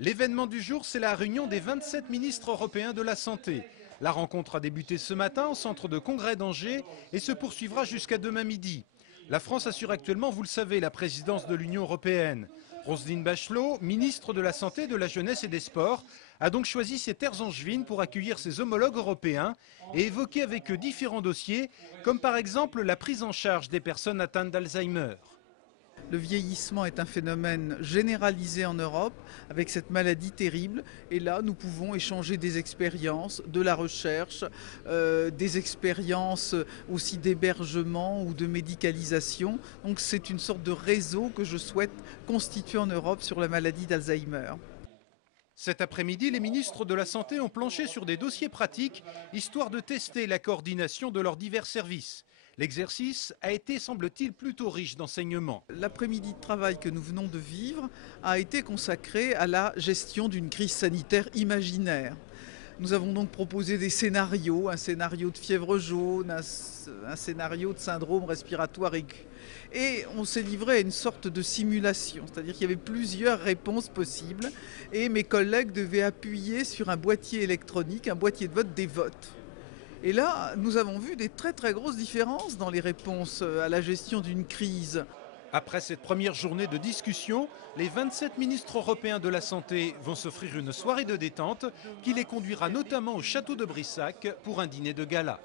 L'événement du jour, c'est la réunion des 27 ministres européens de la Santé. La rencontre a débuté ce matin au centre de congrès d'Angers et se poursuivra jusqu'à demain midi. La France assure actuellement, vous le savez, la présidence de l'Union européenne. Roselyne Bachelot, ministre de la Santé, de la Jeunesse et des Sports, a donc choisi ses terres angevines pour accueillir ses homologues européens et évoquer avec eux différents dossiers, comme par exemple la prise en charge des personnes atteintes d'Alzheimer. Le vieillissement est un phénomène généralisé en Europe avec cette maladie terrible. Et là, nous pouvons échanger des expériences, de la recherche, des expériences aussi d'hébergement ou de médicalisation. Donc c'est une sorte de réseau que je souhaite constituer en Europe sur la maladie d'Alzheimer. Cet après-midi, les ministres de la Santé ont planché sur des dossiers pratiques, histoire de tester la coordination de leurs divers services. L'exercice a été, semble-t-il, plutôt riche d'enseignements. L'après-midi de travail que nous venons de vivre a été consacré à la gestion d'une crise sanitaire imaginaire. Nous avons donc proposé des scénarios, un scénario de fièvre jaune, un scénario de syndrome respiratoire aigu. Et on s'est livré à une sorte de simulation, c'est-à-dire qu'il y avait plusieurs réponses possibles et mes collègues devaient appuyer sur un boîtier électronique, un boîtier de vote des votes. Et là, nous avons vu des très très grosses différences dans les réponses à la gestion d'une crise. Après cette première journée de discussion, les 27 ministres européens de la Santé vont s'offrir une soirée de détente qui les conduira notamment au château de Brissac pour un dîner de gala.